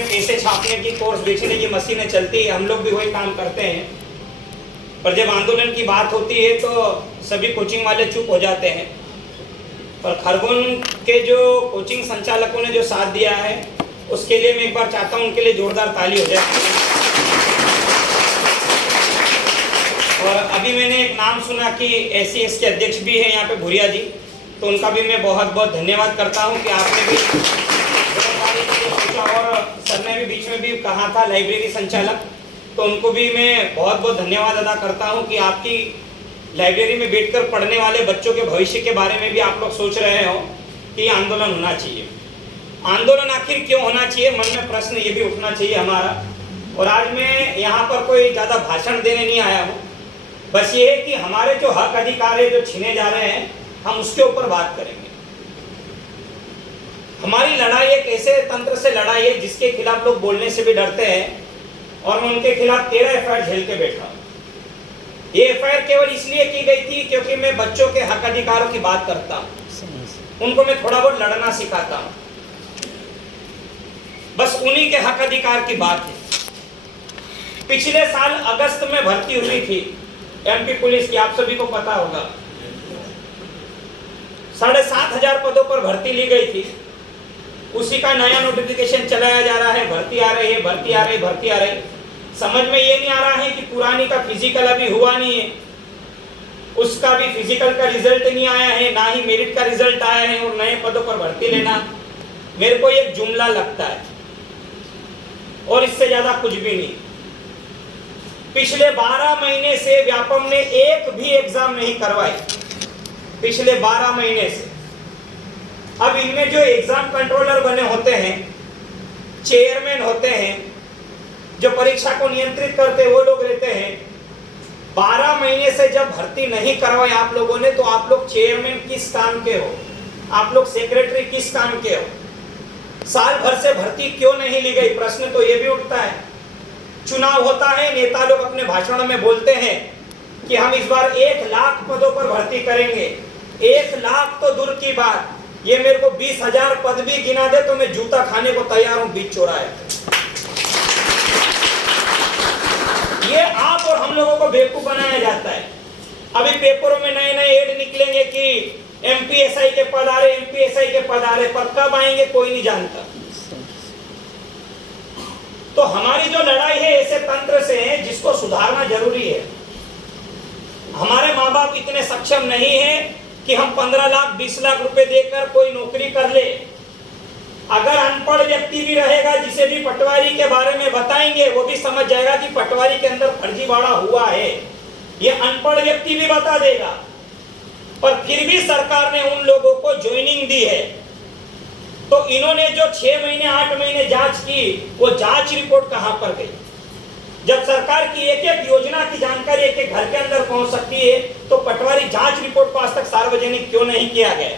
पैसे छापने की, कोर्स बेचने की मशीनें चलती है, हम लोग भी वही काम करते हैं। पर जब आंदोलन की बात होती है तो सभी कोचिंग वाले चुप हो जाते हैं। पर खरगोन के जो कोचिंग संचालकों ने जो साथ दिया है उसके लिए मैं एक बार चाहता हूं उनके लिए जोरदार ताली हो जाए। और अभी मैंने एक नाम सुना कि SC/ST के अध्यक्ष भी हैं यहाँ पे भूरिया जी, तो उनका भी मैं बहुत बहुत धन्यवाद करता हूँ कि आपने भी सोचा। और सर ने भी बीच में भी कहा था लाइब्रेरी संचालक, तो उनको भी मैं बहुत बहुत धन्यवाद अदा करता हूँ कि आपकी लाइब्रेरी में बैठकर पढ़ने वाले बच्चों के भविष्य के बारे में भी आप लोग सोच रहे हो कि आंदोलन होना चाहिए। आंदोलन आखिर क्यों होना चाहिए, मन में प्रश्न ये भी उठना चाहिए हमारा। और आज मैं यहाँ पर कोई ज़्यादा भाषण देने नहीं आया हूँ, बस ये है कि हमारे जो हक अधिकार है जो छीने जा रहे हैं हम उसके ऊपर बात करेंगे। हमारी लड़ाई एक ऐसे तंत्र से लड़ाई है जिसके खिलाफ लोग बोलने से भी डरते हैं, और मैं उनके खिलाफ 13 FIR झेल के बैठा हूँ। ये FIR केवल इसलिए की गई थी क्योंकि मैं बच्चों के हक अधिकारों की बात करता हूँ, उनको मैं थोड़ा बहुत लड़ना सिखाता हूँ, बस उन्हीं के हक अधिकार की बात है। पिछले साल अगस्त में भर्ती हुई थी MP पुलिस की, आप सभी को पता होगा। 7,500 पदों पर भर्ती ली गई थी। उसी का नया नोटिफिकेशन चलाया जा रहा है, भर्ती आ रही है, भर्ती आ रही, भर्ती आ रही। समझ में ये नहीं आ रहा है कि पुरानी का फिजिकल अभी हुआ नहीं है, उसका भी फिजिकल का रिजल्ट नहीं आया है, ना ही मेरिट का रिजल्ट आया है, और नए पदों पर भर्ती लेना मेरे को एक जुमला लगता है, और इससे ज्यादा कुछ भी नहीं। पिछले 12 महीने से व्यापम ने एक भी एग्जाम नहीं करवाई, पिछले 12 महीने से। अब इनमें जो एग्जाम कंट्रोलर बने होते हैं, चेयरमैन होते हैं, जो परीक्षा को नियंत्रित करते वो लोग रहते हैं। 12 महीने से जब भर्ती नहीं करवाई आप लोगों ने, तो आप लोग चेयरमैन किस काम के हो, आप लोग सेक्रेटरी किस काम के हो? साल भर से भर्ती क्यों नहीं ली गई, प्रश्न तो ये भी उठता है। चुनाव होता है, नेता लोग अपने भाषणों में बोलते हैं कि हम इस बार 1 लाख पदों पर भर्ती करेंगे। 1 लाख तो दूर की बात, ये मेरे को 20,000 पद भी गिना दे तो मैं जूता खाने को तैयार हूं बीच चौराहे। ये आप और हम लोगों को बेवकूफ बनाया जाता है। अभी पेपरों में नए नए एड निकलेंगे कि MPSI के पद आ रहे, MPSI के पद आ रहे, पर कब आएंगे कोई नहीं जानता। तो हमारी जो लड़ाई है ऐसे तंत्र से है जिसको सुधारना जरूरी है। हमारे माँ बाप इतने सक्षम नहीं है कि हम 15 लाख 20 लाख रुपए देकर कोई नौकरी कर ले। अगर अनपढ़ व्यक्ति भी रहेगा जिसे भी पटवारी के बारे में बताएंगे, वो भी समझ जाएगा कि पटवारी के अंदर फर्जीवाड़ा हुआ है, ये अनपढ़ व्यक्ति भी बता देगा। पर फिर भी सरकार ने उन लोगों को ज्वाइनिंग दी है। तो इन्होंने जो 6 महीने 8 महीने जांच की, वो जांच रिपोर्ट कहां पर गई? जब सरकार की एक एक योजना की जानकारी एक एक घर के अंदर पहुंच सकती है, तो पटवारी जांच रिपोर्ट को आज तक सार्वजनिक क्यों नहीं किया गया?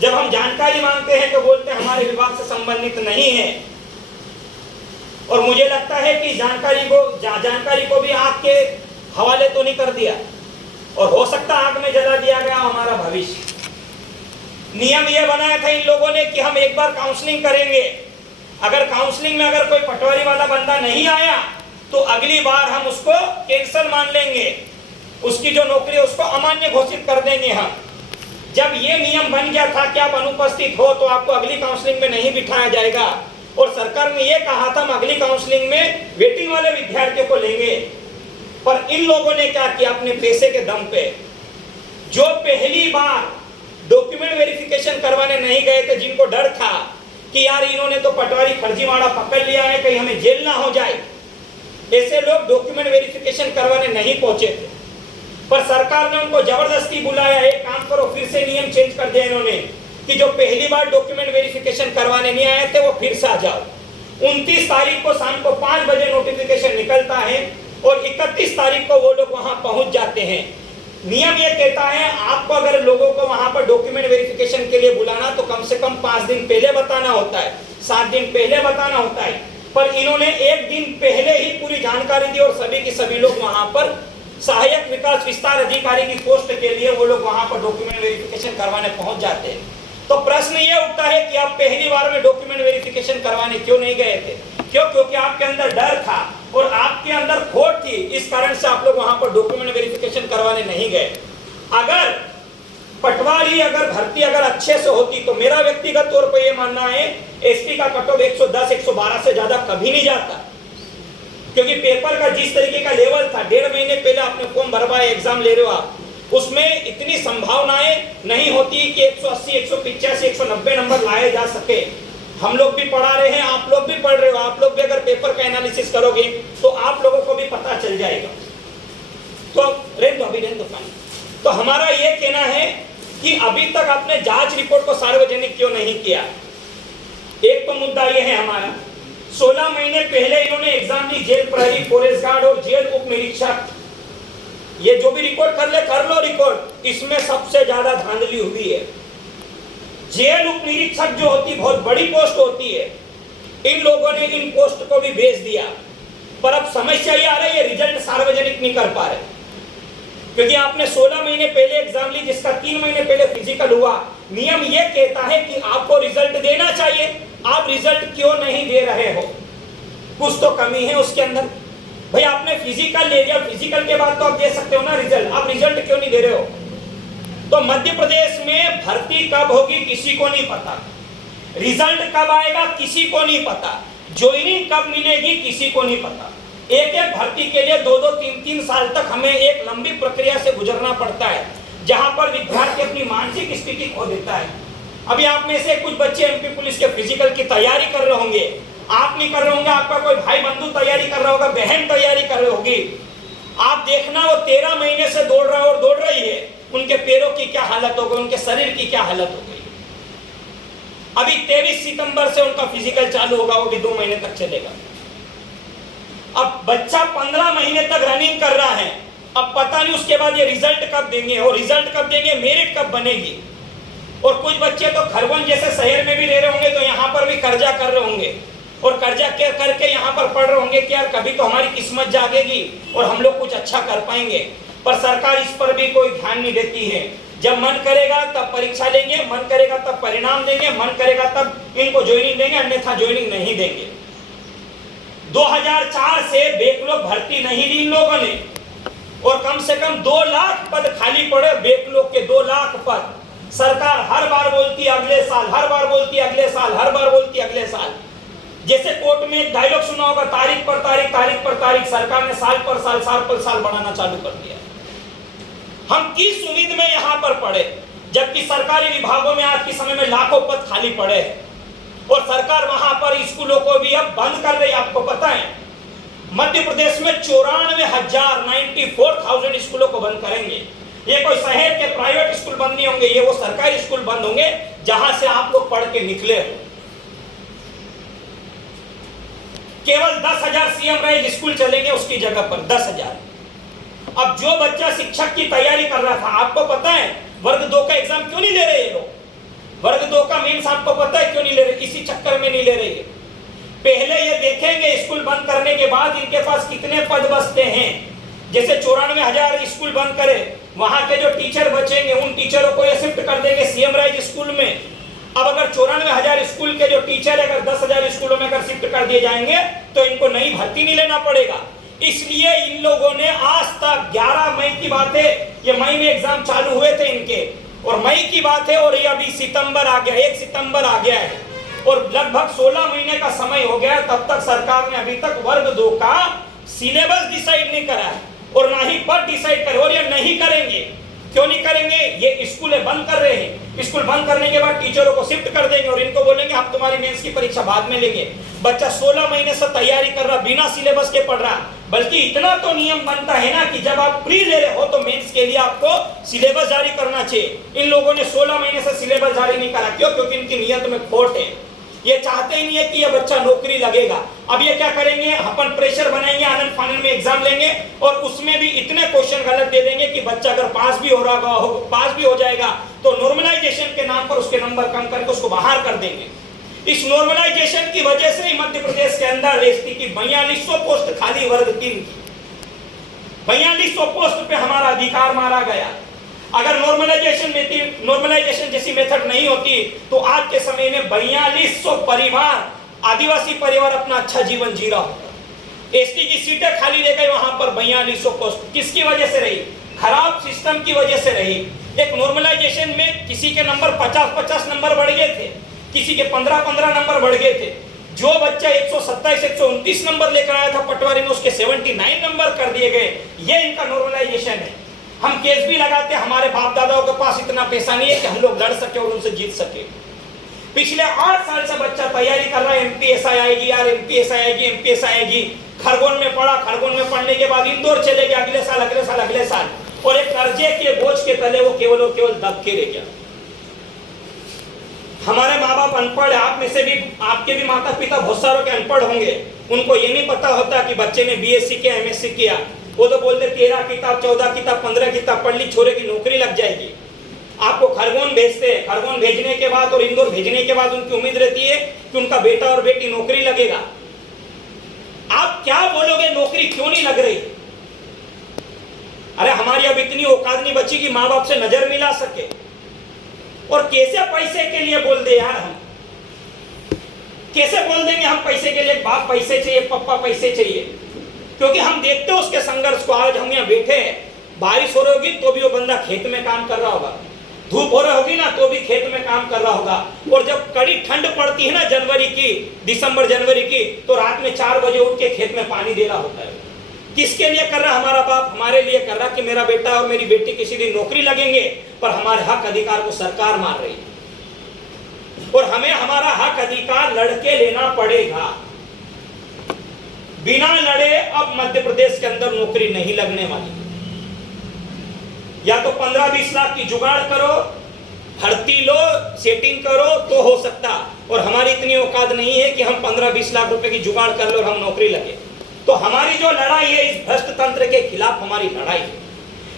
जब हम जानकारी मांगते हैं तो बोलते हैं हमारे विभाग से संबंधित नहीं है। और मुझे लगता है कि जानकारी को भी आग के हवाले तो नहीं कर दिया, और हो सकता आग में जला दिया गया हमारा भविष्य। नियम यह बनाया था इन लोगों ने कि हम एक बार काउंसलिंग करेंगे, अगर काउंसलिंग में अगर कोई पटवारी वाला बंदा नहीं आया तो अगली बार हम उसको कैंसल मान लेंगे, उसकी जो नौकरी है उसको अमान्य घोषित कर देंगे हम। जब ये नियम बन गया था कि आप अनुपस्थित हो तो आपको अगली काउंसलिंग में नहीं बिठाया जाएगा, और सरकार ने ये कहा था हम अगली काउंसलिंग में वेटिंग वाले विद्यार्थियों को लेंगे। पर इन लोगों ने क्या किया, अपने पैसे के दम पे जो पहली बार डॉक्यूमेंट वेरिफिकेशन करवाने नहीं गए थे, जिनको डर था कि यार इन्होंने तो पटवारी फर्जीवाड़ा पकड़ लिया है, कहीं हमें जेल ना हो जाए, ऐसे लोग डॉक्यूमेंट वेरिफिकेशन करवाने नहीं पहुंचे थे। पर सरकार ने उनको जबरदस्ती बुलाया, एक काम करो फिर से नियम चेंज कर दिया इन्होंने कि जो पहली बार डॉक्यूमेंट वेरिफिकेशन करवाने नहीं आए थे वो फिर से आ जाओ। 29 तारीख को शाम को 5 बजे नोटिफिकेशन निकलता है और 31 तारीख को वो लोग वहां पहुंच जाते हैं। नियम ये कहता है आपको अगर लोगों को वहां पर डॉक्यूमेंट वेरिफिकेशन के लिए बुलाना तो कम से कम 5 दिन पहले बताना होता है, 7 दिन पहले बताना होता है। पर इन्होंने 1 दिन पहले ही पूरी जानकारी दी और सभी के सभी लोग वहां पर सहायक विकास विस्तार अधिकारी की पोस्ट के लिए वो लोग वहां पर डॉक्यूमेंट वेरिफिकेशन करवाने पहुंच जाते हैं। तो प्रश्न ये उठता है कि आप पहली बार में डॉक्यूमेंट वेरिफिकेशन करवाने क्यों नहीं गए थे? क्यों? क्योंकि आपके अंदर डर था और आपके अंदर खोट थी, इस कारण से आप लोग वहां पर डॉक्यूमेंट वेरिफिकेशन करवाने नहीं गए। अगर पटवारी अगर भर्ती अगर अच्छे से होती तो मेरा व्यक्तिगत तौर पर यह मानना है एसटी का कट ऑफ 110 112 से ज्यादा कभी नहीं जाता, क्योंकि पेपर का जिस तरीके का लेवल था, 1.5 महीने पहले आपने फॉर्म भरवाया, एग्जाम ले रहे हो आप, उसमें इतनी संभावनाएं नहीं होती कि 180 185 190 नंबर लाए जा सके। हम लोग भी पढ़ा रहे हैं, आप लोग भी पढ़ रहे हो, आप लोग भी अगर पेपर का एनालिसिस करोगे तो आप लोगों को भी पता चल जाएगा। तो रहने दो पानी। तो हमारा ये कहना है कि अभी तक आपने जांच रिपोर्ट को सार्वजनिक क्यों नहीं किया? एक तो मुद्दा ये है हमारा, 16 महीने पहले इन्होंने एग्जाम ली, जेल प्रहरी, फॉरेस्ट गार्ड और जेल उप निरीक्षक, ये जो भी रिकॉर्ड कर लो रिकॉर्ड, इसमें सबसे ज्यादा धांधली हुई है। जेल उप निरीक्षक जो होती बहुत बड़ी पोस्ट होती है, इन लोगों ने इन पोस्ट को भी भेज दिया, पर अब समस्या ये आ रही है रिजल्ट सार्वजनिक नहीं कर पा रहे, क्योंकि आपने 16 महीने पहले एग्जाम ली जिसका 3 महीने पहले फिजिकल हुआ। नियम ये कहता है कि आपको रिजल्ट देना चाहिए, आप रिजल्ट क्यों नहीं दे रहे हो? कुछ तो कमी है उसके अंदर। भाई आपने फिजिकल ले लिया, फिजिकल के बाद तो आप दे सकते हो ना रिजल्ट, आप रिजल्ट क्यों नहीं दे रहे हो? तो मध्य प्रदेश में भर्ती कब होगी किसी को नहीं पता, रिजल्ट कब आएगा किसी को नहीं पता, ज्वाइनिंग कब मिलेगी किसी को नहीं पता। एक एक भर्ती के लिए 2-2 3-3 साल तक हमें एक लंबी प्रक्रिया से गुजरना पड़ता है, जहां पर विद्यार्थी अपनी मानसिक स्थिति खो देता है। अभी आप में से कुछ बच्चे एमपी पुलिस के फिजिकल की तैयारी कर रहे होंगे, आप नहीं कर रहे होंगे, आपका कोई भाई बंधु तैयारी कर रहा होगा, बहन तैयारी कर रही होगी। आप देखना वो 13 महीने से दौड़ रहा है और दौड़ रही है, उनके पैरों की क्या हालत हो गई, उनके शरीर की क्या हालत हो गई। अभी 23 सितंबर से उनका फिजिकल चालू होगा, वो भी 2 महीने तक चलेगा। अब बच्चा 15 महीने तक रनिंग कर रहा है, अब पता नहीं उसके बाद ये रिजल्ट कब देंगे, और रिजल्ट कब देंगे, मेरिट कब बनेगी। और कुछ बच्चे तो खरगोन जैसे शहर में भी रह रहे होंगे, तो यहाँ पर भी कर्जा कर रहे होंगे और कर्जा करके यहाँ पर पढ़ रहे होंगे कि यार कभी तो हमारी किस्मत जागेगी और हम लोग कुछ अच्छा कर पाएंगे। पर सरकार इस पर भी कोई ध्यान नहीं देती है। जब मन करेगा तब परीक्षा लेंगे, मन करेगा तब परिणाम देंगे, मन करेगा तब इनको ज्वाइनिंग देंगे, अन्यथा ज्वाइनिंग नहीं देंगे। 2004 से बैकलॉग भर्ती नहीं दी इन लोगों ने, और कम से कम 2 लाख पद खाली पड़े, बैकलॉग के 2 लाख पद। सरकार हर बार बोलती है अगले साल, हर बार बोलती है अगले साल, हर बार बोलती है अगले साल। जैसे कोर्ट में एक डायलॉग सुना होगा, तारीख पर तारीख, तारीख पर तारीख। सरकार ने साल पर साल, साल पर साल बढ़ाना चालू कर दिया। हम किस उम्मीद में यहाँ पर पड़े, जबकि सरकारी विभागों में आज के समय में लाखों पद खाली पड़े हैं, और सरकार वहां पर स्कूलों को भी अब बंद कर रही है। आपको पता है मध्य प्रदेश में 94,000 स्कूलों को बंद करेंगे। ये कोई शहर के प्राइवेट स्कूल बंद नहीं होंगे, ये वो सरकारी स्कूल बंद होंगे जहां से आप लोग पढ़ के निकले हो। केवल 10,000 सीएम रहे स्कूल चलेंगे उसकी जगह पर 10,000। अब जो बच्चा शिक्षक की तैयारी कर रहा था, आपको पता है वर्ग 2 का एग्जाम क्यों नहीं ले रहे ये लोग? वर्ग 2 का मेंस आपको पता है क्यों नहीं ले रहे? इसी चक्कर में नहीं ले रहे। पहले ये देखेंगे स्कूल बंद करने के बाद इनके पास कितने पद बचते हैं। जैसे 94,000 स्कूल बंद करे, वहां के जो टीचर बचेंगे उन टीचरों को ये शिफ्ट कर देंगे सीएम राइज स्कूल में। अब अगर 94,000 स्कूल के जो टीचर अगर 10,000 स्कूलों में अगर शिफ्ट कर दिए जाएंगे तो इनको नई भर्ती नहीं लेना पड़ेगा। इसलिए इन लोगों ने आज तक 11 मई की बात है, ये मई में एग्जाम चालू हुए थे इनके, और मई की बात है, और ये अभी सितंबर आ गया, 1 सितंबर आ गया है, और लगभग 16 महीने का समय हो गया। तब तक सरकार ने अभी तक वर्ग 2 का सिलेबस डिसाइड नहीं करा है और ना ही पद डिसाइड करे, और ये नहीं करेंगे। क्यों नहीं करेंगे? ये स्कूल बंद कर रहे हैं, स्कूल बंद करने के बाद टीचरों को शिफ्ट कर देंगे और इनको बोलेंगे आप तुम्हारी मेंस की परीक्षा बाद में लेंगे। बच्चा 16 महीने से तैयारी कर रहा, बिना सिलेबस के पढ़ रहा। बल्कि इतना तो नियम बनता है ना कि जब आप प्री ले रहे हो तो मेंस के लिए आपको सिलेबस जारी करना चाहिए। इन लोगों ने 16 महीने से सिलेबस जारी नहीं करा। क्यों? क्योंकि इनकी नियत में खोट है। ये चाहते ही नहीं है कि ये बच्चा नौकरी लगेगा। अब ये क्या करेंगे, अपन प्रेशर बनाएंगे, आनंद फानंद में एग्जाम लेंगे और उसमें भी इतने क्वेश्चन गलत दे देंगे कि बच्चा अगर पास भी हो जाएगा तो नॉर्मलाइजेशन के नाम पर उसके नंबर कम करके उसको बाहर कर देंगे। इस नॉर्मलाइजेशन की वजह से ही मध्य प्रदेश के अंदर एसटी की 4200 पोस्ट खाली वर्ग 3 की, 4200 पोस्ट पे हमारा अधिकार मारा गया। अगर नॉर्मलाइजेशन जैसी मेथड नहीं होती तो आज के समय में 4200 परिवार आदिवासी परिवार अपना अच्छा जीवन जी रहा होगा। एसटी की सीटें खाली रह गई वहां पर 4200 पोस्ट। किसकी वजह से रही? खराब सिस्टम की वजह से रही। एक नॉर्मलाइजेशन में किसी के नंबर 50-50 नंबर बढ़ गए थे, किसी के 15-15 नंबर बढ़ गए थे। जो बच्चा 127-129 नंबर लेकर आया था पटवारी में, उसके 79 नंबर कर दिए गए। ये इनका नॉर्मलाइजेशन है। हम केस भी लगाते, हमारे बाप दादाओं के पास इतना पैसा नहीं है कि हम लोग लड़ सके और उनसे जीत सके। पिछले 8 साल से बच्चा तैयारी कर रहा है, एमपीएसआई आएगी यार, एमपीएसआई आएगी, एमपीएसआई आएगी। खरगोन में पढ़ा, खरगोन में पढ़ने के बाद इंदौर चले गया, अगले साल अगले साल अगले साल, और एक कर्जे के बोझ के तले वो केवल दब के रह गया। हमारे माँ बाप अनपढ़ है, आप में से भी, आपके भी माता पिता बहुत सारों के अनपढ़ होंगे। उनको ये नहीं पता होता कि बच्चे ने बीएससी किया, एमएससी किया। वो तो बोलते 13 किताब 14 किताब 15 किताब पढ़ ली, छोरे की नौकरी लग जाएगी। आपको खरगोन भेजते हैं, खरगोन भेजने के बाद और इंदौर भेजने के बाद उनकी उम्मीद रहती है कि उनका बेटा और बेटी नौकरी लगेगा। आप क्या बोलोगे, नौकरी क्यों नहीं लग रही? अरे हमारी अब इतनी औकात नहीं बची कि माँ बाप से नजर मिला सके, और कैसे पैसे के लिए बोल दे यार, हम कैसे बोल देंगे हम पैसे के लिए? बाप पैसे चाहिए, पप्पा पैसे चाहिए, क्योंकि हम देखते हैं उसके संघर्ष को। आज हम यहाँ बैठे हैं, बारिश हो रही होगी तो भी वो बंदा खेत में काम कर रहा होगा, धूप हो रही होगी ना तो भी खेत में काम कर रहा होगा। और जब कड़ी ठंड पड़ती है ना जनवरी की, दिसंबर जनवरी की, तो रात में 4 बजे उठ के खेत में पानी देना होता है। किसके लिए कर रहा? हमारा बाप हमारे लिए कर रहा कि मेरा बेटा और मेरी बेटी किसी दिन नौकरी लगेंगे, पर हमारे हक अधिकार को सरकार मार रही है, और हमें हमारा हक अधिकार लड़के लेना पड़ेगा। बिना लड़े अब मध्य प्रदेश के अंदर नौकरी नहीं लगने वाली। या तो 15-20 लाख की जुगाड़ करो, भर्ती लो, सेटिंग करो तो हो सकता, और हमारी इतनी औकात नहीं है कि हम 15-20 लाख रुपए की जुगाड़ कर लो और हम नौकरी लगे। तो हमारी जो लड़ाई है इस भ्रष्ट तंत्र के खिलाफ हमारी लड़ाई है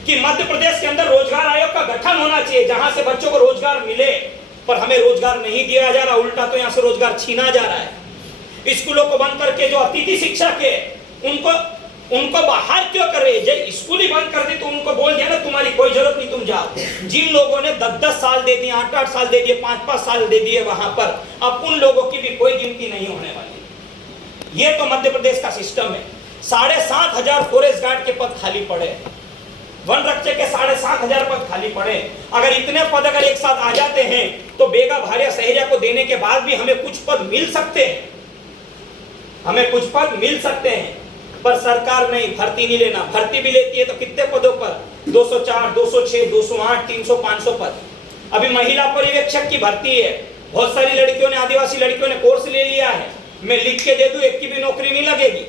कि मध्य प्रदेश के अंदर रोजगार आयोग का गठन होना चाहिए, जहां से बच्चों को रोजगार मिले। पर हमें रोजगार नहीं दिया जा रहा, उल्टा तो यहां से रोजगार छीना जा रहा है। स्कूलों को बंद करके जो अतिथि शिक्षक है उनको बाहर क्यों कर रहे हैं? स्कूल ही बंद कर दी तो उनको बोल दिया ना तुम्हारी कोई जरूरत नहीं, तुम जाओ। जिन लोगों ने 10-10 साल दे दिए, 8-8 साल दे दिए, 5-5 साल दे दिए वहां पर, अब उन लोगों की भी कोई गिनती नहीं होने वाली। ये तो मध्य प्रदेश का सिस्टम है। 7,500 फॉरेस्ट गार्ड के पद खाली पड़े, वन रक्षक के 7,500 पद खाली पड़े। अगर इतने पद अगर एक साथ आ जाते हैं तो बेगा भारिया सहेजा को देने के बाद भी हमें कुछ पद मिल सकते हैं, हमें कुछ पद मिल सकते हैं। पर सरकार नहीं, भर्ती नहीं लेना। भर्ती भी लेती है तो कितने पदों पर? 204, 206, 208, 300, 500 पद। अभी महिला पर्यवेक्षक की भर्ती है, बहुत सारी लड़कियों ने, आदिवासी लड़कियों ने कोर्स ले लिया है। मैं लिख के दे दूं, एक की भी नौकरी नहीं लगेगी,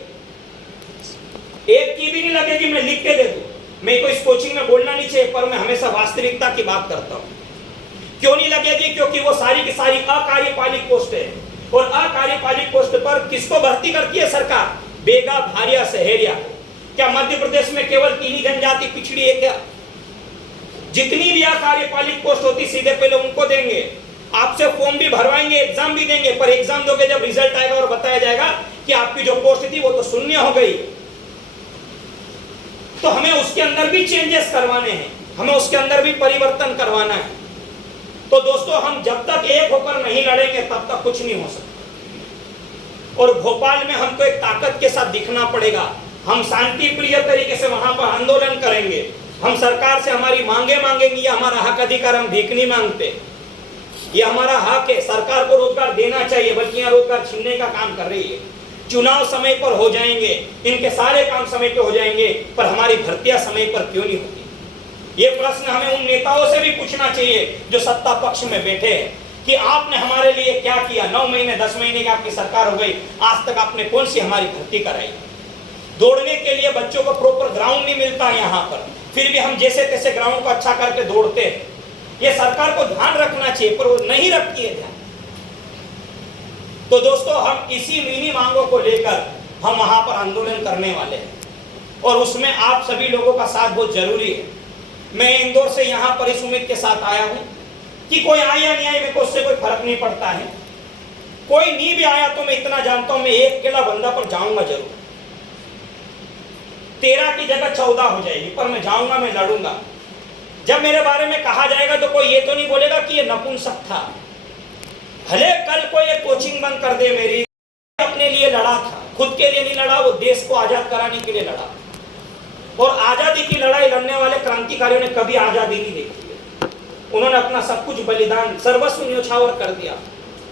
एक की भी नहीं लगेगी, मैं लिख के दे दूं। मैं को इस कोचिंग में बोलना नहीं चाहिए, पर मैं हमेशा वास्तविकता की बात करता हूं। क्यों नहीं लगेगी? क्योंकि वो सारी की सारी अकार्यपालिक पोस्ट है, और अकार्यपालिक पोस्ट पर किसको भर्ती करती है सरकार? बेगा भारिया सहेरिया। क्या मध्य प्रदेश में केवल 3 ही जनजाति पिछड़ी है क्या? जितनी भी कार्यपालिक पोस्ट होती सीधे पहले उनको देंगे, आपसे फॉर्म भी भरवाएंगे, एग्जाम भी देंगे, पर एग्जाम दोगे जब रिजल्ट आएगा और बताया जाएगा कि आपकी जो पोस्ट थी वो तो शून्य हो गई। तो हमें उसके अंदर भी चेंजेस करवाने हैं, हमें उसके अंदर भी परिवर्तन करवाना है। तो दोस्तों, हम जब तक एक होकर नहीं लड़ेंगे तब तक कुछ नहीं हो सकता। और भोपाल में हमको एक ताकत के साथ दिखना पड़ेगा। हम शांति प्रिय तरीके से वहां पर आंदोलन करेंगे, हम सरकार से हमारी मांगे मांगेंगे। ये हमारा हक अधिकार, हम भीख नहीं मांगते, ये हमारा हक है। सरकार को रोजगार देना चाहिए, बल्कि यहाँ रोजगार छीनने का काम कर रही है। चुनाव समय पर हो जाएंगे, इनके सारे काम समय पे हो जाएंगे, पर हमारी भर्तियां समय पर क्यों नहीं होती? ये प्रश्न हमें उन नेताओं से भी पूछना चाहिए जो सत्ता पक्ष में बैठे हैं कि आपने हमारे लिए क्या किया? 9 महीने 10 महीने की आपकी सरकार हो गई, आज तक आपने कौन सी हमारी भर्ती कराई? दौड़ने के लिए बच्चों को प्रॉपर ग्राउंड नहीं मिलता है यहाँ पर, फिर भी हम जैसे तैसे ग्राउंड को अच्छा करके दौड़ते हैं। ये सरकार को ध्यान रखना चाहिए, पर वो नहीं रखती है ध्यान। तो दोस्तों, हम इसी मिनी मांगों को लेकर हम वहां पर आंदोलन करने वाले हैं, और उसमें आप सभी लोगों का साथ बहुत जरूरी है। मैं इंदौर से यहाँ पर इस उम्मीद के साथ आया हूँ कि कोई आए या नहीं आए, मेरे को उससे कोई फर्क नहीं पड़ता है। कोई नहीं भी आया तो मैं इतना जानता हूं, मैं एक अकेला बंदा पर जाऊंगा जरूर। 13 की जगह 14 हो जाएगी, पर मैं जाऊंगा, मैं लड़ूंगा। जब मेरे बारे में कहा जाएगा तो कोई ये तो नहीं बोलेगा कि ये नपुंसक था। भले कल कोई एक कोचिंग बंद कर दे मेरी, लड़ा था, खुद के लिए नहीं लड़ा, वो देश को आजाद कराने के लिए लड़ा। और आजादी की लड़ाई लड़ने वाले क्रांतिकारियों ने कभी आजादी नहीं देखी है। उन्होंने अपना सब कुछ बलिदान, सर्वस्व न्योछावर कर दिया।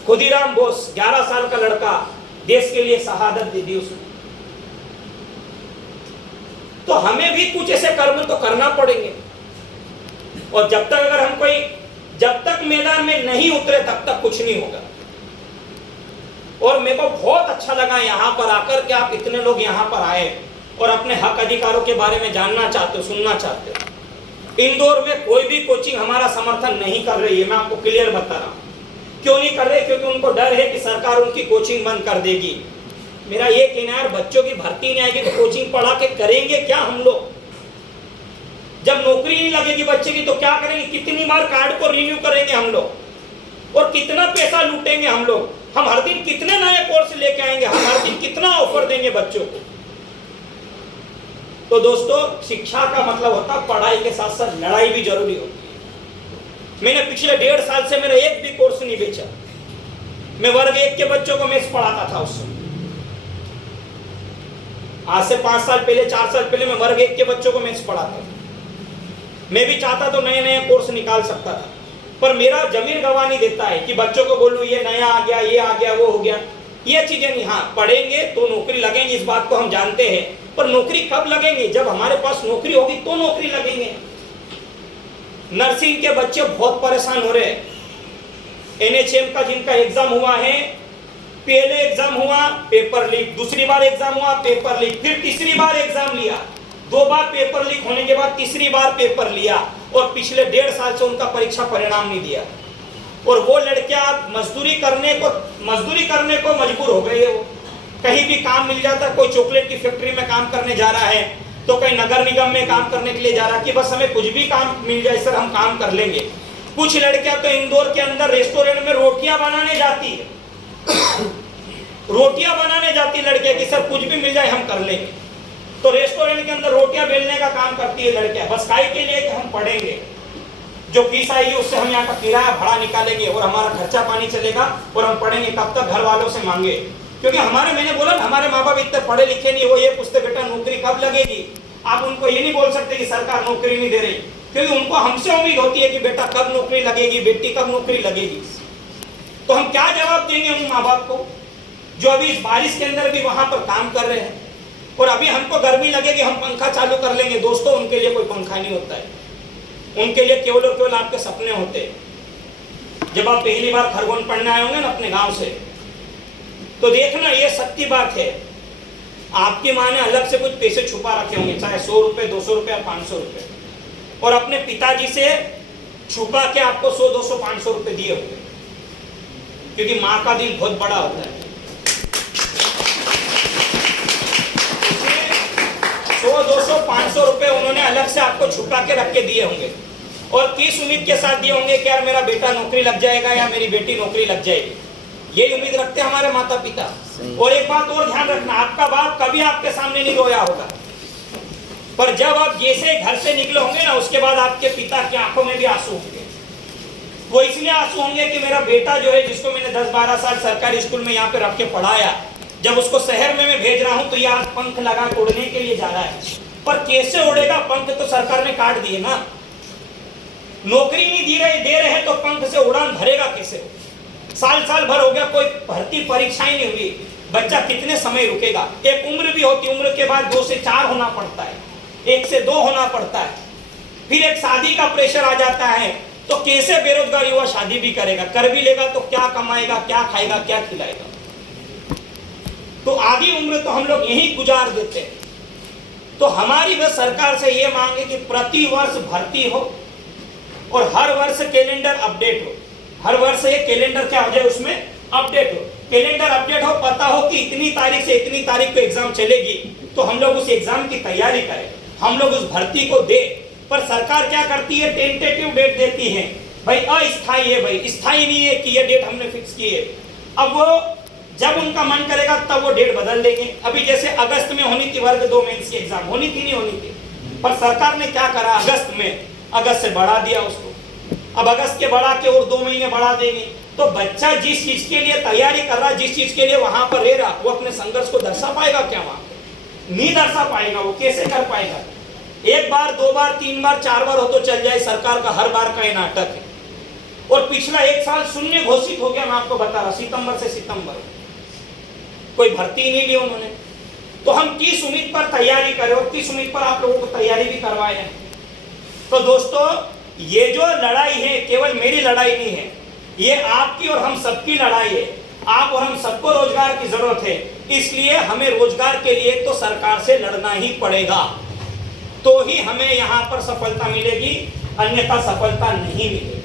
खुदीराम बोस 11 साल का लड़का, देश के लिए शहादत दे दी उसने। तो हमें भी कुछ ऐसे कर्म तो करना पड़ेंगे। और जब तक मैदान में नहीं उतरे तब तक कुछ नहीं होगा। और मेरे को बहुत अच्छा लगा यहाँ पर आकर कि आप इतने लोग यहाँ पर आए और अपने हक अधिकारों के बारे में जानना चाहते हो, सुनना चाहते हो। इंदौर में कोई भी कोचिंग हमारा समर्थन नहीं कर रही है, मैं आपको क्लियर बता रहा हूँ। क्यों नहीं कर रहे? क्योंकि उनको डर है कि सरकार उनकी कोचिंग बंद कर देगी। मेरा ये कहना है, बच्चों की भर्ती नहीं आएगी तो कोचिंग पढ़ा के करेंगे क्या हम लोग? जब नौकरी नहीं लगेगी बच्चे की तो क्या करेंगे? कितनी बार कार्ड को रिन्यू करेंगे हम लोग? और कितना पैसा लूटेंगे हम लोग? हम हर दिन कितने नए कोर्स लेके आएंगे? हम हर दिन कितना ऑफर देंगे बच्चों को? तो दोस्तों, शिक्षा का मतलब होता है पढ़ाई के साथ साथ लड़ाई भी जरूरी होती है। मैंने पिछले 1.5 साल से मेरा एक भी कोर्स नहीं बेचा। मैं वर्ग 1 के बच्चों को मैथ्स पढ़ाता था उस समय। आज से 5 साल पहले, 4 साल पहले मैं वर्ग 1 के बच्चों को मैथ्स पढ़ाता था। मैं भी चाहता तो नए नए कोर्स निकाल सकता था, पर मेरा जमीन गवाह नहीं देता है कि बच्चों को बोलूं ये नया आ गया, ये आ गया, वो हो गया। ये चीजें नहीं। हाँ, पढ़ेंगे तो नौकरी लगेंगी, इस बात को हम जानते हैं, पर नौकरी कब लगेंगे? जब हमारे पास नौकरी होगी तो नौकरी लगेंगे। नर्सिंग के बच्चे बहुत परेशान हो रहे हैं। NHM का जिनका एग्जाम हुआ है, पहले एग्जाम हुआ, पेपर लीक, दूसरी बार एग्जाम हुआ, पेपर लीक, फिर तीसरी बार एग्जाम लिया, 2 बार पेपर लीक होने के बाद तीसरी बार पेपर लिया, और पिछले 1.5 साल से उनका परीक्षा परिणाम नहीं दिया। और वो लड़कियां मजदूरी करने को मजबूर हो गई है। वो कहीं भी काम मिल जाता है, कोई चॉकलेट की फैक्ट्री में काम करने जा रहा है, तो कहीं नगर निगम में काम करने के लिए जा रहा है कि बस हमें कुछ भी काम मिल जाए सर, हम काम कर लेंगे। कुछ लड़कियां तो इंदौर के अंदर रेस्टोरेंट में रोटियां बनाने जाती है। रोटियां बनाने जाती लड़कियां कि सर कुछ भी मिल जाए हम कर लेंगे। तो रेस्टोरेंट के अंदर रोटियां बेलने का काम करती है लड़कियां, बस काय के लिए कि हम पढ़ेंगे, जो फीस आएगी उससे हम यहाँ का किराया भाड़ा निकालेंगे और हमारा खर्चा पानी चलेगा और हम पढ़ेंगे। कब तक घर वालों से मांगे? क्योंकि मैंने बोला ना, हमारे माँ बाप इतने पढ़े लिखे नहीं, वो ये पूछते बेटा नौकरी कब लगेगी। आप उनको ये नहीं बोल सकते कि सरकार नौकरी नहीं दे रही, क्योंकि उनको हमसे उम्मीद होती है कि बेटा कब नौकरी लगेगी, बेटी कब नौकरी लगेगी। तो हम क्या जवाब देंगे उन माँ बाप को जो अभी इस बारिश के अंदर भी वहां पर काम कर रहे हैं? और अभी हमको गर्मी लगेगी, हम पंखा चालू कर लेंगे। दोस्तों, उनके लिए कोई पंखा नहीं होता है, उनके लिए केवल और केवल आपके सपने होते हैं। जब आप पहली बार खरगोन पढ़ने आए होंगे ना अपने गांव से, तो देखना ये सच्ची बात है, आपकी माँ ने अलग से कुछ पैसे छुपा रखे होंगे, चाहे 100 रुपए, 200 रुपए, 500 रुपए, और अपने पिताजी से छुपा के आपको 100, 200, 500 रुपए दिए होंगे, क्योंकि माँ का दिल बहुत बड़ा होता है। 100, 200, 500 रुपए उन्होंने अलग से आपको छुपा के रख के दिए होंगे, और किस उम्मीद के साथ दिए होंगे कि यार मेरा बेटा नौकरी लग जाएगा या मेरी बेटी नौकरी लग जाएगी। ये उम्मीद रखते हैं हमारे माता पिता। और एक बात और ध्यान रखना, आपका बाप कभी आपके सामने नहीं रोया होगा, पर जब आप जैसे घर से निकले होंगे ना, उसके बाद आपके पिता की आंखों में भी आंसू होंगे। वो इसलिए आंसू होंगे कि मेरा बेटा जो है, जिसको मैंने 10-12 साल सरकारी स्कूल में यहाँ पे रख के पढ़ाया, जब उसको शहर में मैं भेज रहा हूँ तो ये आज पंख लगा के उड़ने के लिए जा रहा है। पर कैसे उड़ेगा? पंख तो सरकार ने काट दिए ना, नौकरी नहीं दे रहे हैं तो पंख से उड़ान भरेगा कैसे? साल भर हो गया, कोई भर्ती परीक्षा ही नहीं हुई, बच्चा कितने समय रुकेगा? एक उम्र भी होती, उम्र के बाद 2 से 4 होना पड़ता है, 1 से 2 होना पड़ता है, फिर एक शादी का प्रेशर आ जाता है। तो कैसे बेरोजगार युवा शादी भी करेगा? कर भी लेगा तो क्या कमाएगा, क्या खाएगा, क्या खिलाएगा? तो आधी उम्र तो हम लोग यही गुजार देते हैं। तो हमारी बस सरकार से ये मांग है कि प्रति वर्ष भर्ती हो और हर वर्ष कैलेंडर अपडेट हो। हर वर्ष ये कैलेंडर क्या हो जाए, उसमें अपडेट हो, कैलेंडर अपडेट हो, पता हो कि इतनी तारीख से इतनी तारीख को एग्जाम चलेगी, तो हम लोग उस एग्जाम की तैयारी करें, हम लोग उस भर्ती को दे। पर सरकार क्या करती है? टेंटेटिव डेट देती है, भाई अस्थायी है, भाई स्थायी नहीं है कि ये डेट हमने फिक्स की है। अब वो जब उनका मन करेगा तब वो डेट बदल देंगे। अभी जैसे अगस्त में होनी थी वर्ग 2 मेंस की एग्जाम, होनी थी नहीं होनी थी, पर सरकार ने क्या करा, अगस्त से बढ़ा दिया उसको। अब अगस्त के बढ़ा के और 2 महीने बढ़ा देंगे, तो बच्चा जिस चीज के लिए तैयारी कर रहा, जिस चीज के लिए वहां पर रह रहा, वो अपने संघर्ष को दर्शा पाएगा क्या? वहां पे नहीं दर्शा पाएगा। वो कैसे कर पाएगा? एक बार, दो बार, तीन बार, चार बार हो तो चल जाए, सरकार का हर बार का ये नाटक है। और पिछला एक साल शून्य घोषित हो गया, मैं आपको बता रहा, सितंबर से सितंबर कोई भर्ती नहीं ली उन्होंने। तो हम किस उम्मीद पर तैयारी करें और किस उम्मीद पर आप लोगों को तैयारी भी करवाए हैं? तो दोस्तों, ये जो लड़ाई है केवल मेरी लड़ाई नहीं है, ये आपकी और हम सबकी लड़ाई है। आप और हम सबको रोजगार की जरूरत है, इसलिए हमें रोजगार के लिए तो सरकार से लड़ना ही पड़ेगा, तो ही हमें यहां पर सफलता मिलेगी, अन्यथा सफलता नहीं मिलेगी।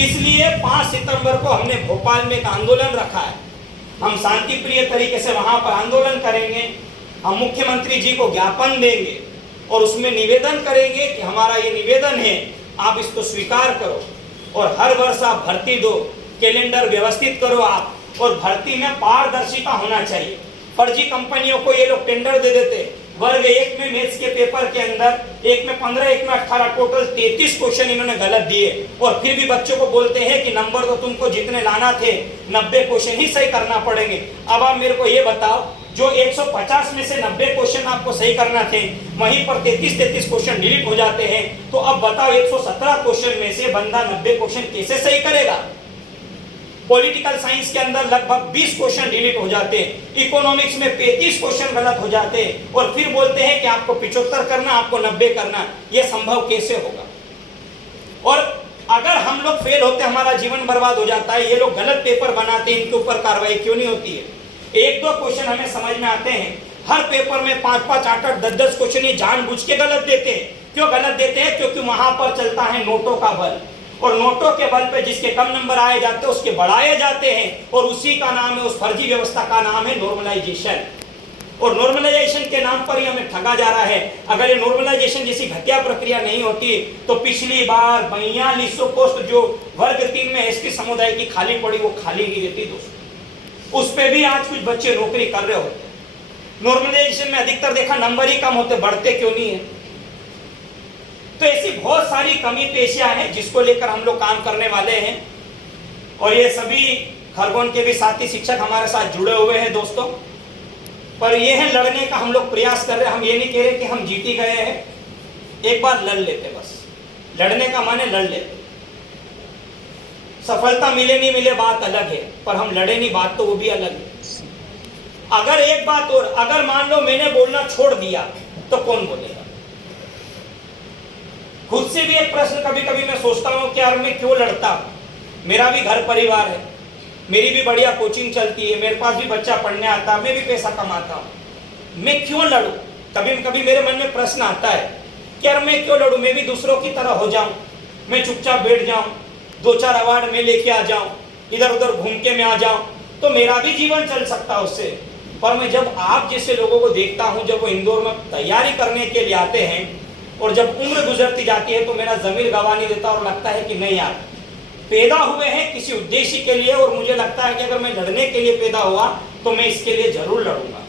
इसलिए 5 सितंबर को हमने भोपाल में एक आंदोलन रखा है। हम शांति प्रिय तरीके से वहां पर आंदोलन करेंगे। हम मुख्यमंत्री जी को ज्ञापन देंगे और उसमें निवेदन करेंगे कि हमारा ये निवेदन है, आप इसको स्वीकार करो और हर वर्ष आप भर्ती दो, कैलेंडर व्यवस्थित करो आप, और भर्ती में पारदर्शिता होना चाहिए। फर्जी कंपनियों को ये लोग टेंडर दे देते। वर्ग 1 में मैथ्स के पेपर के अंदर 1 में 15, 1 में 18, टोटल 33 क्वेश्चन इन्होंने गलत दिए, और फिर भी बच्चों को बोलते हैं कि नंबर तो तुमको जितने लाना थे 90 क्वेश्चन ही सही करना पड़ेंगे। अब आप मेरे को ये बताओ, जो 150 में से 90 क्वेश्चन आपको सही करना थे, वहीं पर 33 क्वेश्चन डिलीट हो जाते हैं। तो अब बताओ 117 क्वेश्चन में से बंदा 90 क्वेश्चन कैसे सही करेगा? पॉलिटिकल साइंस के अंदर लगभग 20 क्वेश्चन डिलीट हो जाते हैं, इकोनॉमिक्स में 35 क्वेश्चन गलत हो जाते हैं, और फिर बोलते हैं कि आपको 75 करना, आपको 90 करना। यह संभव कैसे होगा? और अगर हम लोग फेल होते, हमारा जीवन बर्बाद हो जाता है। ये लोग गलत पेपर बनाते हैं, इनके ऊपर कार्रवाई क्यों नहीं होती है? 1-2 क्वेश्चन हमें समझ में आते हैं, हर पेपर में 5-5, 8-8, 10-10 क्वेश्चन ये जानबूझ के गलत देते हैं। क्यों गलत देते हैं? क्योंकि वहां पर चलता है नोटों का बल, और नोटों के बल पे जिसके कम नंबर आए जाते हैं उसके बढ़ाए जाते हैं, और उसी का नाम है, उस फर्जी व्यवस्था का नाम है नॉर्मलाइजेशन। और नॉर्मलाइजेशन के नाम पर ही हमें ठगा जा रहा है। अगर ये नॉर्मलाइजेशन जैसी घटिया प्रक्रिया नहीं होती तो पिछली बार 4200 पोस्ट जो वर्ग 3 में एसटी समुदाय की खाली पड़ी, वो खाली नहीं रहती दोस्तों। उस पे भी आज कुछ बच्चे नौकरी कर रहे होते। नॉर्मलाइजेशन में अधिकतर देखा नंबर ही कम होते, बढ़ते क्यों नहीं है? तो ऐसी बहुत सारी कमी पेशियां हैं जिसको लेकर हम लोग काम करने वाले हैं, और ये सभी खरगोन के भी साथी शिक्षक हमारे साथ जुड़े हुए हैं दोस्तों। पर ये है लड़ने का हम लोग प्रयास कर रहे हैं। हम ये नहीं कह रहे कि हम जीत ही गए हैं, एक बार लड़ लेते, बस लड़ने का माने लड़ लेते। सफलता मिले नहीं मिले बात अलग है, पर हम लड़े नहीं, बात तो वो भी अलग है। अगर एक बात और, अगर मान लो मैंने बोलना छोड़ दिया तो कौन बोलेगा? खुद से भी एक प्रश्न कभी कभी मैं सोचता हूं कि यार मैं क्यों लड़ता? मेरा भी घर परिवार है, मेरी भी बढ़िया कोचिंग चलती है, मेरे पास भी बच्चा पढ़ने आता, मैं भी पैसा कमाता हूं, मैं क्यों लड़ूं? कभी कभी मेरे मन में प्रश्न आता है कि यार मैं क्यों लड़ूं? मैं भी दूसरों की तरह हो जाऊं, मैं चुपचाप बैठ जाऊं, 2-4 अवार्ड में लेके आ जाऊं, इधर उधर घूम के मैं आ जाऊं, तो मेरा भी जीवन चल सकता उससे। पर मैं जब आप जैसे लोगों को देखता हूं, जब वो इंदौर में तैयारी करने के लिए आते हैं और जब उम्र गुजरती जाती है, तो मेरा ज़मीर गवा नहीं देता और लगता है कि नहीं यार, पैदा हुए हैं किसी उद्देश्य के लिए, और मुझे लगता है कि अगर मैं लड़ने के लिए पैदा हुआ तो मैं इसके लिए जरूर लड़ूंगा।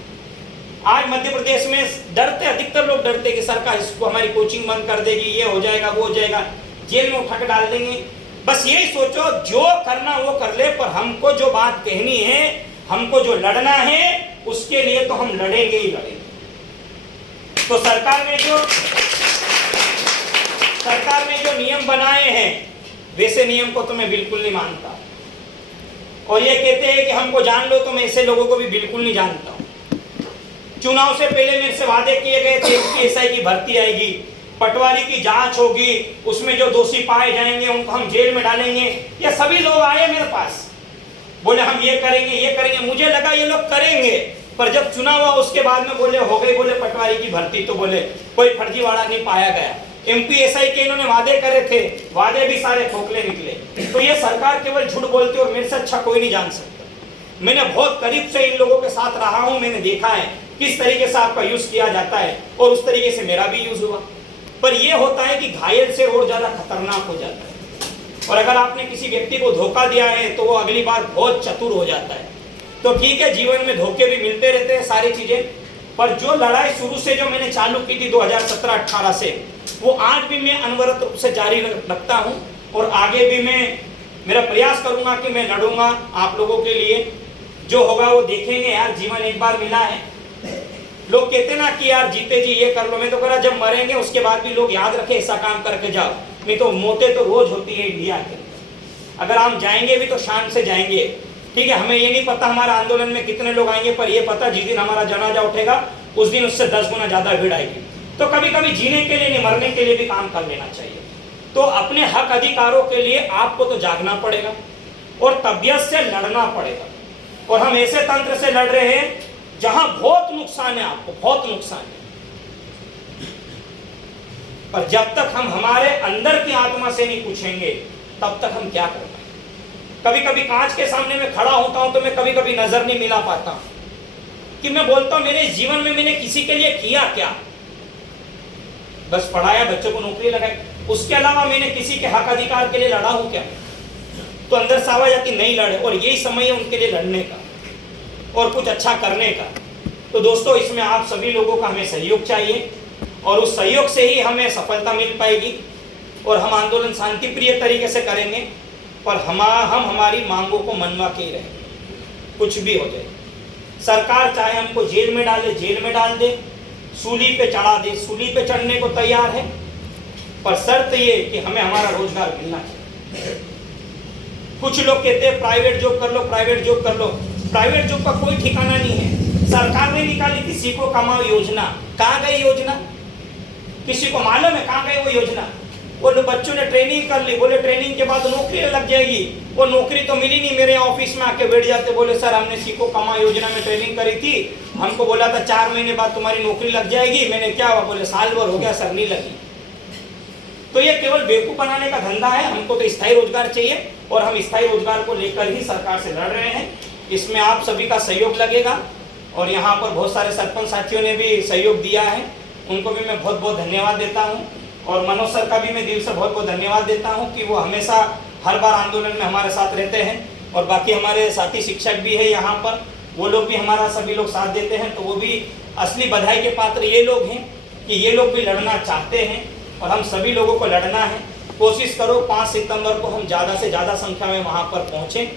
आज मध्य प्रदेश में डरते, अधिकतर लोग डरते कि सरकार इसको हमारी कोचिंग बंद कर देगी, ये हो जाएगा, वो हो जाएगा, जेल में उठा के डाल देंगे। बस यही सोचो, जो करना वो कर ले, पर हमको जो बात कहनी है, हमको जो लड़ना है, उसके लिए तो हम लड़ेंगे ही लड़ेंगे। तो सरकार ने जो नियम बनाए हैं, वैसे नियम को तो मैं बिल्कुल नहीं मानता, और ये कहते हैं कि हमको जान लो, तो मैं ऐसे लोगों को भी बिल्कुल नहीं जानता हूं। चुनाव से पहले मेरे से वादे किए गए थे कि एसआई की भर्ती आएगी, पटवारी की जांच होगी, उसमें जो दोषी पाए जाएंगे उनको हम जेल में डालेंगे। ये सभी लोग आए मेरे पास, बोले हम ये करेंगे, ये करेंगे। मुझे लगा ये लोग करेंगे, पर जब चुनाव हुआ उसके बाद में बोले हो गई, बोले पटवारी की भर्ती, तो बोले कोई फर्जीवाड़ा नहीं पाया गया। एमपीएसआई के इन्होंने वादे करे थे, वादे भी सारे खोखले निकले। तो ये सरकार केवल झूठ बोलती है, और मेरे से अच्छा कोई नहीं जान सकता। मैंने बहुत करीब से इन लोगों के साथ रहा हूं, मैंने देखा है किस तरीके से आपका यूज किया जाता है, और उस तरीके से मेरा भी यूज हुआ। पर यह होता है कि घायल से और ज्यादा खतरनाक हो जाता है, और अगर आपने किसी व्यक्ति को धोखा दिया है तो वो अगली बार बहुत चतुर हो जाता है। तो ठीक है, जीवन में धोखे भी मिलते रहते हैं, सारी चीजें, पर जो लड़ाई शुरू से जो मैंने चालू की थी 2017-18 से, वो आज भी मैं अनवरत रूप से जारी रखता हूं, और आगे भी मैं मेरा प्रयास करूंगा कि मैं लड़ूंगा आप लोगों के लिए। जो होगा वो देखेंगे यार, जीवन एक बार मिला है। लोग कहते ना कि यार जीते जी ये कर लो, मैं तो कह रहा जब मरेंगे उसके बाद भी लोग याद रखे ऐसा काम करके जाओ, नहीं तो मौतें तो रोज होती है इंडिया के। अगर हम जाएंगे भी तो शान से जाएंगे, ठीक है। हमें ये नहीं पता हमारे आंदोलन में कितने लोग आएंगे, पर ये पता जिस दिन हमारा जनाजा उठेगा उस दिन उससे 10 गुना ज्यादा भीड़ आएगी। तो कभी कभी जीने के लिए नहीं, मरने के लिए भी काम कर लेना चाहिए। तो अपने हक अधिकारों के लिए आपको तो जागना पड़ेगा और तबियत से लड़ना पड़ेगा। और हम ऐसे तंत्र से लड़ रहे हैं जहां बहुत नुकसान है, आपको बहुत नुकसान है। पर जब तक हम हमारे अंदर की आत्मा से नहीं पूछेंगे तब तक हम क्या कर पाएंगे। कभी कभी कांच के सामने मैं खड़ा होता हूं तो मैं कभी कभी नजर नहीं मिला पाता कि मैं बोलता हूं मेरे जीवन में मैंने किसी के लिए किया क्या। बस पढ़ाया, बच्चों को नौकरी लगाई, उसके अलावा मैंने किसी के हक अधिकार के लिए लड़ा हूं क्या। तो अंदर से आवाज आती नहीं लड़े, और यही समय है उनके लिए लड़ने का और कुछ अच्छा करने का। तो दोस्तों, इसमें आप सभी लोगों का हमें सहयोग चाहिए और उस सहयोग से ही हमें सफलता मिल पाएगी और हम आंदोलन शांति प्रिय तरीके से करेंगे। पर हम हमारी मांगों को मनवा के ही रहेंगे, कुछ भी हो जाए। सरकार चाहे हमको जेल में डाले, जेल में डाल दे, सूली पे चढ़ा दे, सूली पे चढ़ने को तैयार है, पर शर्त ये कि हमें हमारा रोजगार मिलना चाहिए। कुछ लोग कहते हैं प्राइवेट जॉब कर लो, प्राइवेट जॉब कर लो। प्राइवेट जॉब का कोई ठिकाना नहीं है। सरकार ने निकाली थी सीखो कमाओ योजना, कहाँ गई योजना? किसी को मालूम है कहाँ गई वो योजना? वो लोग बच्चों ने ट्रेनिंग कर ली, बोले ट्रेनिंग के बाद नौकरी लग जाएगी। वो नौकरी तो मिली नहीं। मेरे ऑफिस में आके बैठ जाते, बोले सर हमने सीखो कमाओ योजना में ट्रेनिंग करी थी, हमको बोला था 4 महीने बाद तुम्हारी नौकरी लग जाएगी। मैंने क्या हुआ? बोले साल भर हो गया सर, नहीं लगी। तो ये केवल बेवकूफ बनाने का धंधा है। हमको तो स्थायी रोजगार चाहिए और हम स्थायी रोजगार को लेकर ही सरकार से लड़ रहे हैं। इसमें आप सभी का सहयोग लगेगा और यहाँ पर बहुत सारे सरपंच साथियों ने भी सहयोग दिया है, उनको भी मैं बहुत बहुत धन्यवाद देता हूँ। और मनोज सर का भी मैं दिल से बहुत बहुत धन्यवाद देता हूँ कि वो हमेशा हर बार आंदोलन में हमारे साथ रहते हैं। और बाकी हमारे साथी शिक्षक भी है यहाँ पर, वो लोग भी हमारा सभी लोग साथ देते हैं। तो वो भी असली बधाई के पात्र ये लोग हैं कि ये लोग भी लड़ना चाहते हैं और हम सभी लोगों को लड़ना है। कोशिश करो 5 सितंबर को हम ज़्यादा से ज़्यादा संख्या में वहाँ पर पहुँचें।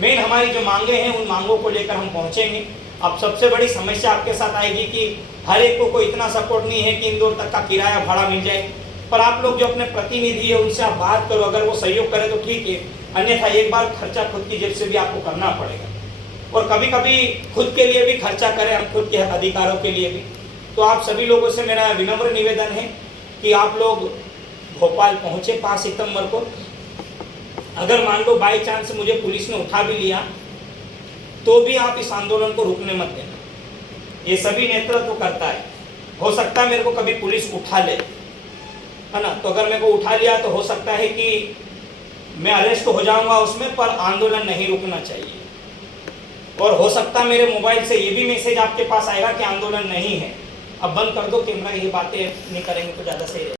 मेन हमारी जो मांगे हैं उन मांगों को लेकर हम पहुँचेंगे। अब सबसे बड़ी समस्या आपके साथ आएगी कि हर एक को इतना सपोर्ट नहीं है कि इंदौर तक का किराया भाड़ा मिल जाए। पर आप लोग जो अपने प्रतिनिधि है उनसे आप बात करो, अगर वो सहयोग करें तो ठीक है, अन्यथा एक बार खर्चा खुद की जेब से भी आपको करना पड़ेगा। और कभी कभी खुद के लिए भी खर्चा करें, हम खुद के अधिकारों के लिए भी। तो आप सभी लोगों से मेरा विनम्र निवेदन है कि आप लोग भोपाल पहुँचे 5 सितंबर को। अगर मान लो बाई चांस मुझे पुलिस ने उठा भी लिया तो भी आप इस आंदोलन को रुकने मत देना। ये सभी नेतृत्व करता है। हो सकता है मेरे को कभी पुलिस उठा ले, है ना, तो अगर मेरे को उठा लिया तो हो सकता है कि मैं अरेस्ट हो जाऊंगा उसमें, पर आंदोलन नहीं रुकना चाहिए। और हो सकता है मेरे मोबाइल से ये भी मैसेज आपके पास आएगा कि आंदोलन नहीं है। अब बंद कर दो कैमरा, ये बातें नहीं करेंगे तो ज़्यादा सही रहेगा।